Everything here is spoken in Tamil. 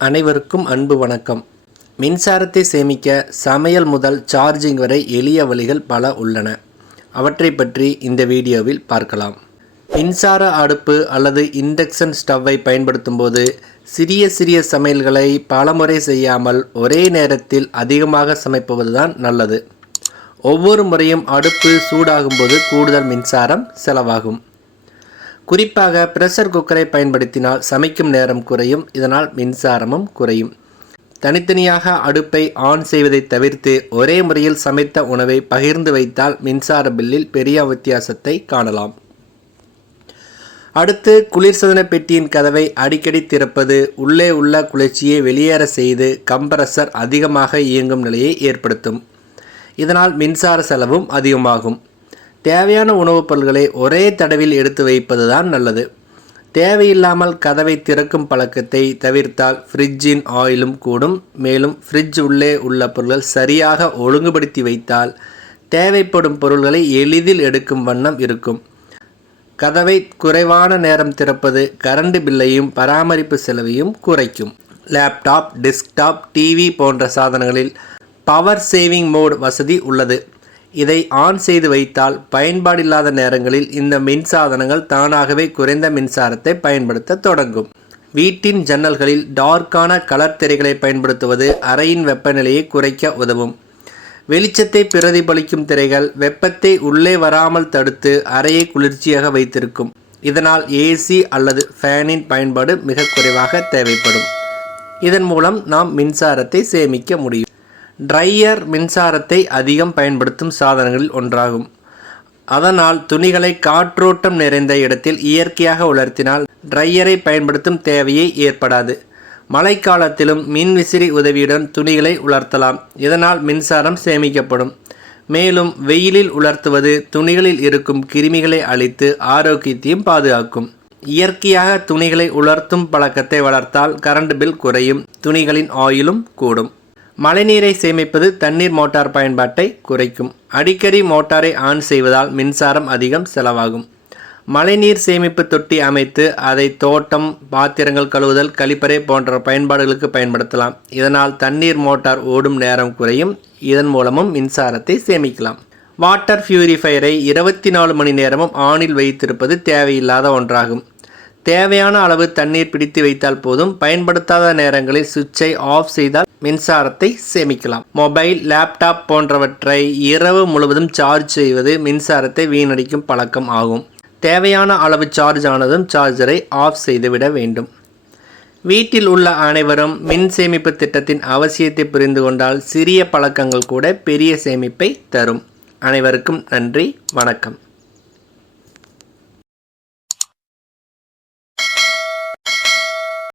அனைவருக்கும் அன்பு வணக்கம். மின்சாரத்தை சேமிக்க சமையல் முதல் சார்ஜிங் வரை எளிய வழிகள் பல உள்ளன. அவற்றை பற்றி இந்த வீடியோவில் பார்க்கலாம். மின்சார அடுப்பு அல்லது இண்டக்ஷன் ஸ்டவ்வை பயன்படுத்தும் போது சிறிய சமையல்களை பலமுறை செய்யாமல் ஒரே நேரத்தில் அதிகமாக சமைப்பதுதான் நல்லது. ஒவ்வொரு முறையும் அடுப்பு சூடாகும்போது கூடுதல் மின்சாரம் செலவாகும். குறிப்பாக பிரஷர் குக்கரை பயன்படுத்தினால் சமைக்கும் நேரம் குறையும், இதனால் மின்சாரமும் குறையும். தனித்தனியாக அடுப்பை ஆன் செய்வதை தவிர்த்து ஒரே முறையில் சமைத்த உணவை பகிர்ந்து வைத்தால் மின்சார பில்லில் பெரிய வித்தியாசத்தை காணலாம். அடுத்து, குளிர்சாதன பெட்டியின் கதவை அடிக்கடி திறப்பது உள்ளே உள்ள குளிர்ச்சியை வெளியேற செய்து கம்ப்ரஸர் அதிகமாக இயங்கும் நிலையை ஏற்படுத்தும். இதனால் மின்சார செலவும் அதிகமாகும். தேவையான உணவுப் பொருட்களை ஒரே தடவில் எடுத்து வைப்பதுதான் நல்லது. தேவையில்லாமல் கதவை திறக்கும் பழக்கத்தை தவிர்த்தால் ஃப்ரிட்ஜின் ஆயிலும் கூடும். மேலும் ஃப்ரிட்ஜ் உள்ளே உள்ள பொருட்கள் சரியாக ஒழுங்குபடுத்தி வைத்தால் தேவைப்படும் பொருட்களை எளிதில் எடுக்கும் வண்ணம் இருக்கும். கதவை குறைவான நேரம் திறப்பது கரண்ட் பில்லையும் பராமரிப்பு செலவையும் குறைக்கும். லேப்டாப், டெஸ்க்டாப், டிவி போன்ற சாதனங்களில் பவர் சேவிங் மோட் வசதி உள்ளது. இதை ஆன் செய்து வைத்தால் பயன்பாடில்லாத நேரங்களில் இந்த மின்சாதனங்கள் தானாகவே குறைந்த மின்சாரத்தை பயன்படுத்த தொடங்கும். வீட்டின் ஜன்னல்களில் டார்க்கான கலர் திரைகளை பயன்படுத்துவது அறையின் வெப்பநிலையை குறைக்க உதவும். வெளிச்சத்தை பிரதிபலிக்கும் திரைகள் வெப்பத்தை உள்ளே வராமல் தடுத்து அறையை குளிர்ச்சியாக வைத்திருக்கும். இதனால் ஏசி அல்லது ஃபேனின் பயன்பாடு மிக குறைவாக தேவைப்படும். இதன் மூலம் நாம் மின்சாரத்தை சேமிக்க முடியும். ட்ரையர் மின்சாரத்தை அதிகம் பயன்படுத்தும் சாதனங்களில் ஒன்றாகும். அதனால் துணிகளை காற்றோட்டம் நிறைந்த இடத்தில் இயற்கையாக உலர்த்தினால் ட்ரையரை பயன்படுத்தும் தேவையே ஏற்படாது. மழைக்காலத்திலும் மின்விசிறி உதவியுடன் துணிகளை உலர்த்தலாம். இதனால் மின்சாரம் சேமிக்கப்படும். மேலும் வெயிலில் உலர்த்துவது துணிகளில் இருக்கும் கிருமிகளை அழித்து ஆரோக்கியத்தையும் பாதுகாக்கும். இயற்கையாக துணிகளை உலர்த்தும் பழக்கத்தை வளர்த்தால் கரண்ட் பில் குறையும், துணிகளின் ஆயுளும் கூடும். மழைநீரை சேமிப்பது தண்ணீர் மோட்டார் பயன்பாட்டை குறைக்கும். அடிக்கடி மோட்டாரை ஆன் செய்வதால் மின்சாரம் அதிகம் செலவாகும். மழைநீர் சேமிப்பு தொட்டி அமைத்து அதை தோட்டம், பாத்திரங்கள் கழுவுதல், கழிப்பறை போன்ற பயன்பாடுகளுக்கு பயன்படுத்தலாம். இதனால் தண்ணீர் மோட்டார் ஓடும் நேரம் குறையும். இதன் மூலமும் மின்சாரத்தை சேமிக்கலாம். வாட்டர் பியூரிஃபையரை 24 மணி நேரமும் ஆனில் வைத்திருப்பது தேவையில்லாத ஒன்றாகும். தேவையான அளவு தண்ணீர் பிடித்து வைத்தால் போதும். பயன்படுத்தாத நேரங்களில் சுவிட்சை ஆஃப் செய்தால் மின்சாரத்தை சேமிக்கலாம். மொபைல், லேப்டாப் போன்றவற்றை இரவு முழுவதும் சார்ஜ் செய்வது மின்சாரத்தை வீணடிக்கும் பழக்கம் ஆகும். தேவையான அளவு சார்ஜ் ஆனதும் சார்ஜரை ஆஃப் செய்துவிட வேண்டும். வீட்டில் உள்ள அனைவரும் மின் சேமிப்பு திட்டத்தின் அவசியத்தை புரிந்து கொண்டால் சிறிய பழக்கங்கள் கூட பெரிய சேமிப்பை தரும். அனைவருக்கும் நன்றி, வணக்கம்.